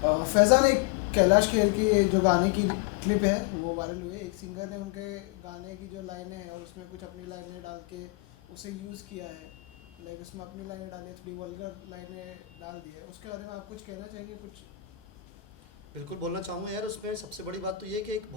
फैज़ान, एक कैलाश खेर की जो गाने की क्लिप है वो वायरल हुई है। एक सिंगर ने उनके गाने की जो लाइनें हैं और उसमें कुछ अपनी लाइनें डाल के उसे यूज़ किया है। लाइक उसमें अपनी लाइनें डाली, थोड़ी वल्गर लाइनें डाल दी है। उसके बारे में आप कुछ कहना चाहेंगे कुछ? बिल्कुल बोलना चाहूँगा यार। उसमें सबसे बड़ी बात तो ये है कि एक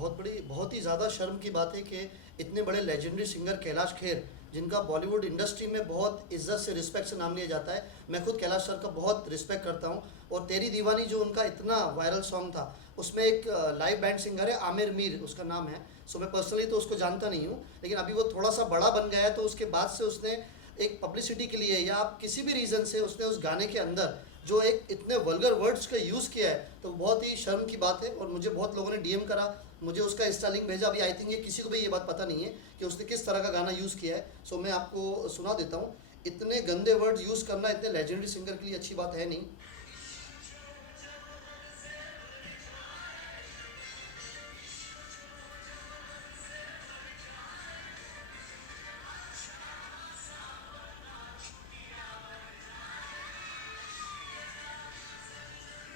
बहुत ही ज़्यादा शर्म की बात है कि इतने बड़े लेजेंडरी सिंगर कैलाश खेर, जिनका बॉलीवुड इंडस्ट्री में बहुत इज्जत से, रिस्पेक्ट से नाम लिया जाता है। मैं खुद कैलाश सर का बहुत रिस्पेक्ट करता हूँ। और तेरी दीवानी जो उनका इतना वायरल सॉन्ग था, उसमें एक लाइव बैंड सिंगर है, आमिर मीर उसका नाम है। सो मैं पर्सनली तो उसको जानता नहीं हूँ, लेकिन अभी वो थोड़ा सा बड़ा बन गया है, तो उसके बाद से उसने एक पब्लिसिटी के लिए या आप किसी भी रीज़न से उसने उस गाने के अंदर जो एक इतने वल्गर वर्ड्स का यूज़ किया है, तो बहुत ही शर्म की बात है। और मुझे बहुत लोगों ने डीएम करा, मुझे उसका इंस्टा लिंक भेजा। अभी आई थिंक ये किसी को भी ये बात पता नहीं है कि उसने किस तरह का गाना यूज़ किया है। सो मैं आपको सुना देता हूँ। इतने गंदे वर्ड्स यूज़ करना इतने लेजेंडरी सिंगर के लिए अच्छी बात है नहीं।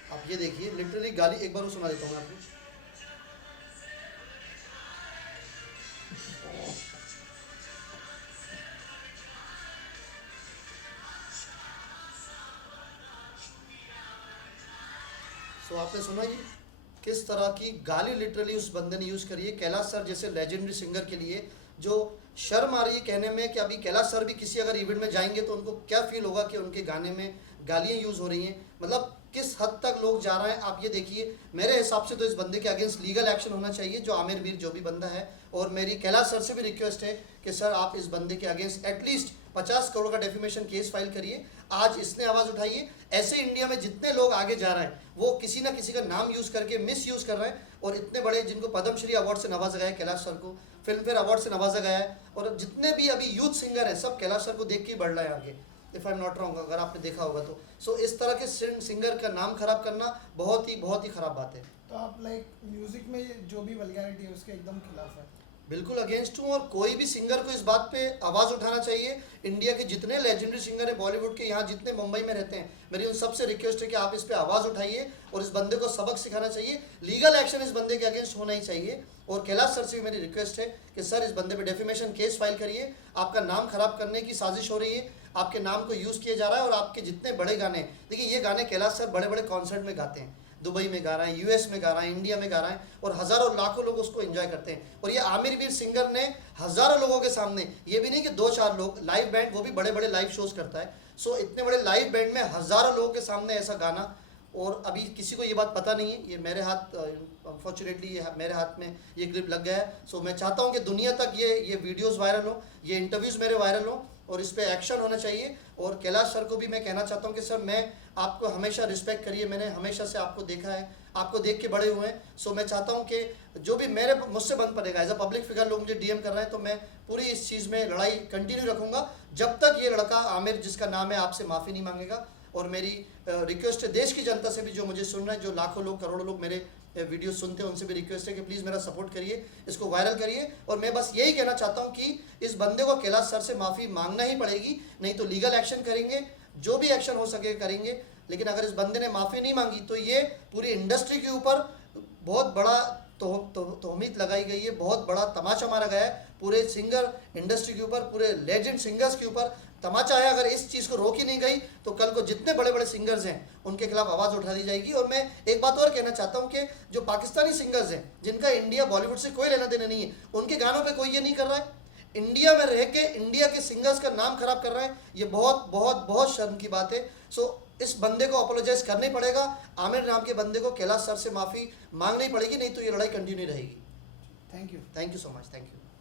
आप ये देखिए, लिटरली गाली एक बार वो सुना देता हूँ मैं आपको। सो आपने सुना ये किस तरह की गाली लिटरली उस बंदे ने यूज़ करी है कैलाश सर जैसे लेजेंडरी सिंगर के लिए। जो शर्म आ रही है कहने में कि अभी कैलाश सर भी किसी अगर इवेंट में जाएंगे तो उनको क्या फील होगा कि उनके गाने में गालियाँ यूज़ हो रही हैं। मतलब किस हद तक लोग जा रहे हैं आप ये देखिए। मेरे हिसाब से तो इस बंदे के अगेंस्ट लीगल एक्शन होना चाहिए, जो आमिर मीर जो भी बंदा है। और मेरी कैलाश सर से भी रिक्वेस्ट है कि सर आप इस बंदे के अगेंस्ट एटलीस्ट 50 करोड़ का डेफिमेशन केस फाइल करिए। आज इसने आवाज़ उठाई। ऐसे इंडिया में जितने लोग आगे जा रहे हैं वो किसी ना किसी का नाम यूज़ करके मिस यूज़ कर रहे हैं। और इतने बड़े जिनको पद्मश्री अवार्ड से नवाजा गया है, कैलाश सर को फिल्म फेयर अवार्ड से नवाजा गया है, और जितने भी अभी यूथ सिंगर हैं सब कैलाश सर को देख के ही बढ़ रहा है आगे। If I am not wrong, अगर आपने देखा होगा तो। सो इस तरह के सिंगर का नाम खराब करना बहुत ही ख़राब बात है। तो आप लाइक म्यूज़िक में जो भी वल्गैरिटी है उसके एकदम खिलाफ है? बिल्कुल अगेंस्ट हूँ। और कोई भी सिंगर को इस बात पे आवाज़ उठाना चाहिए। इंडिया के जितने लेजेंडरी सिंगर हैं बॉलीवुड के, यहाँ जितने मुंबई में रहते हैं, मेरी उन सबसे रिक्वेस्ट है कि आप इस पे आवाज़ उठाइए और इस बंदे को सबक सिखाना चाहिए। लीगल एक्शन इस बंदे के अगेंस्ट होना ही चाहिए। और कैलाश सर से भी मेरी रिक्वेस्ट है कि सर इस बंदे पे डेफेमेशन केस फाइल करिए। आपका नाम खराब करने की साजिश हो रही है, आपके नाम को यूज़ किया जा रहा है। और आपके जितने बड़े गाने, देखिए ये गाने कैलाश सर बड़े बड़े कॉन्सर्ट में गाते हैं, दुबई में गा रहा है, यूएस में गा रहा है, इंडिया में गा रहा है, और हज़ारों लाखों लोग उसको एंजॉय करते हैं। और ये आमिर मीर सिंगर ने हज़ारों लोगों के सामने, ये भी नहीं कि दो चार लोग, लाइव बैंड, वो भी बड़े बड़े लाइव शोज करता है। सो इतने बड़े लाइव बैंड में हज़ारों लोगों के सामने ऐसा गाना, और अभी किसी को ये बात पता नहीं है। ये मेरे हाथ, अनफॉर्चुनेटली ये मेरे हाथ में ये क्लिप लग गया है। सो मैं चाहता हूँ कि दुनिया तक ये वीडियोज़ वायरल हो, ये इंटरव्यूज़ मेरे वायरल हो, और इस पर एक्शन होना चाहिए। और कैलाश सर को भी मैं कहना चाहता हूँ कि सर मैं आपको हमेशा रिस्पेक्ट करिए, मैंने हमेशा से आपको देखा है, आपको देख के बड़े हुए हैं। सो मैं चाहता हूँ कि जो भी मुझसे बन पड़ेगा, एज अ पब्लिक फिगर लोग मुझे डीएम कर रहे हैं, तो मैं पूरी इस चीज़ में लड़ाई कंटिन्यू रखूँगा जब तक ये लड़का आमिर जिसका नाम है आपसे माफ़ी नहीं मांगेगा। और मेरी रिक्वेस्ट है देश की जनता से भी, जो मुझे सुन रहे हैं, जो लाखों लोग करोड़ों लोग मेरे वीडियो सुनते हैं, उनसे भी रिक्वेस्ट है कि प्लीज़ मेरा सपोर्ट करिए, इसको वायरल करिए। और मैं बस यही कहना चाहता हूँ कि इस बंदे को कैलाश सर से माफ़ी मांगना ही पड़ेगी, नहीं तो लीगल एक्शन करेंगे, जो भी एक्शन हो सके करेंगे। लेकिन अगर इस बंदे ने माफ़ी नहीं मांगी तो ये पूरी इंडस्ट्री के ऊपर बहुत बड़ा तोहमीत लगाई गई है, बहुत बड़ा तमाचा मारा गया है पूरे सिंगर इंडस्ट्री के ऊपर, पूरे लेजेंड सिंगर्स के ऊपर तमाचा है। अगर इस चीज़ को रोक ही नहीं गई तो कल को जितने बड़े बड़े सिंगर्स हैं उनके खिलाफ आवाज़ उठा दी जाएगी। और मैं एक बात और कहना चाहता हूं कि जो पाकिस्तानी सिंगर्स हैं, जिनका इंडिया बॉलीवुड से कोई लेना देना नहीं है, उनके गानों पे कोई ये नहीं कर रहा है। इंडिया में रह के इंडिया के सिंगर्स का नाम खराब कर रहे हैं, ये बहुत बहुत बहुत शर्म की बात है। सो इस बंदे को अपोलोजाइज करना ही पड़ेगा। आमिर नाम के बंदे को कैलाश सर से माफ़ी मांगनी पड़ेगी, नहीं तो ये लड़ाई कंटिन्यू रहेगी। Thank you. Thank you so much, thank you.